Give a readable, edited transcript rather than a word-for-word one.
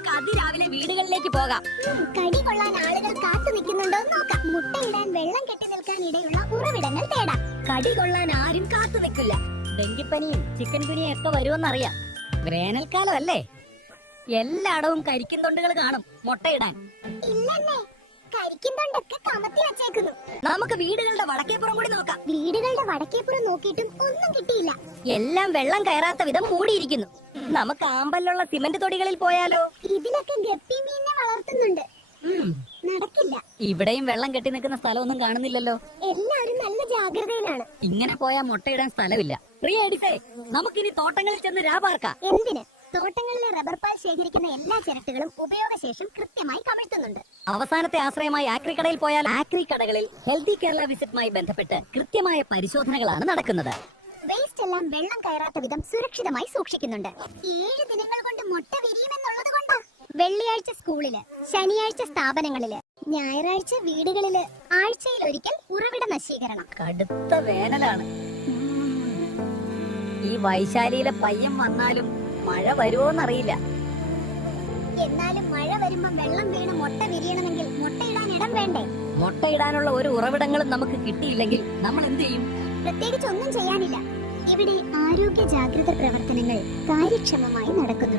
നമുക്ക് അതിരാവിലെ വീടുകളിലേക്ക് പോകാം. കടി കൊള്ളാൻ ആളുകൾ കാത്തു നിൽക്കുന്നുണ്ടോ നോക്കാം. മുട്ടയിടാൻ വെള്ളം കെട്ടി നിൽക്കാൻ ഇടയുള്ള ഉറവിടങ്ങൾ തേടാം. കടി കൊള്ളാൻ ആരും കാത്തു നിൽക്കില്ല. ഡെങ്കിപ്പനിയും ചിക്കൻ ഗുനിയും ഒക്കെ വരുമെന്നറിയാം. വേനൽക്കാലം അല്ലേ, എല്ലായിടവും കരിക്കും തൊണ്ടുകൾ കാണും മുട്ടയിടാൻ. ഇല്ലെന്നേ, കരിക്കുന്നുണ്ടൊക്കെ കമത്തി വെച്ചേക്കുന്നു. നമുക്ക് വീടുകളുടെ വടക്കേപ്പുറം കൂടി നോക്കാം. വീടുകളുടെ വടക്കേപ്പുറം നോക്കിയിട്ടും ഒന്നും കിട്ടിയില്ല. എല്ലാം വെള്ളം കയറാത്ത വിധം മൂടിയിരിക്കുന്നു. നമുക്ക് ആമ്പലുള്ള സിമന്റ് തൊടികളിൽ പോയാലോ? ഇതിലൊക്കെ ഗപ്പി മീനിനെ വളർത്തുന്നുണ്ട്. നടക്കില്ല. ഇവിടെയും വെള്ളം കെട്ടി നിൽക്കുന്ന സ്ഥലമൊന്നും കാണുന്നില്ലല്ലോ. എല്ലാവരും നല്ല ജാഗ്രതയിലാണ്. ഇങ്ങനെ പോയാൽ മുട്ടയിടാൻ സ്ഥലമില്ല. പ്രിയ എഡിസേ, നമുക്കിനി തോട്ടങ്ങളിൽ ചെന്ന് രാപാർക്കാം. എന്തിന്? തോട്ടങ്ങളിലെ റബ്ബർ പാൽ ശേഖരിക്കുന്ന എല്ലാ ചിരട്ടകളും ഉപയോഗശേഷം കൃത്യമായി കമഴ്ത്തുന്നുണ്ട്. അവസാനത്തെ ആശ്രയമായി ആക്രി കടയിൽ പോയാൽ ആക്രി കടകളിൽ ഹെൽത്തി കേരള വിസിറ്റുമായി ബന്ധപ്പെട്ട് കൃത്യമായ പരിശോധനകളാണ് നടക്കുന്നത്. വേസ്റ്റ് എല്ലാം വെള്ളം കയറാത്ത വിധം സുരക്ഷിതമായി സൂക്ഷിക്കുന്നുണ്ട്. 7 ദിനങ്ങൾ കൊണ്ട് മുട്ട വിരിയുമെന്നുള്ളത് കൊണ്ടാ. വെള്ളിയാഴ്ച സ്കൂളില്, ശനിയാഴ്ച സ്ഥാപനങ്ങളില്, ഞായറാഴ്ച വീടുകളില്, ആഴ്ചയിൽ ഒരിക്കൽ ഉറവിട നശീകരണം. കടുത്ത വേനലാണ്. ഈ വൈശാലിയിലെ പയ്യൻ വന്നാലും മഴ വരുമോന്നറിയില്ല. എന്നാലും മഴ വരുമ്പോ വെള്ളം വീണ് മുട്ട വിരിയണമെങ്കിൽ മുട്ടയിടാൻ ഇടം വേണ്ടേ? മുട്ടയിടാനുള്ള ഒരു ഉറവിടങ്ങളും നമുക്ക് കിട്ടിയില്ലെങ്കിൽ നമ്മൾ എന്ത് ചെയ്യും? പ്രത്യേകിച്ച് ഒന്നും ചെയ്യാനില്ല. ഇവിടെ ആരോഗ്യ ജാഗ്രത പ്രവർത്തനങ്ങൾ കാര്യക്ഷമമായി നടക്കുന്നു.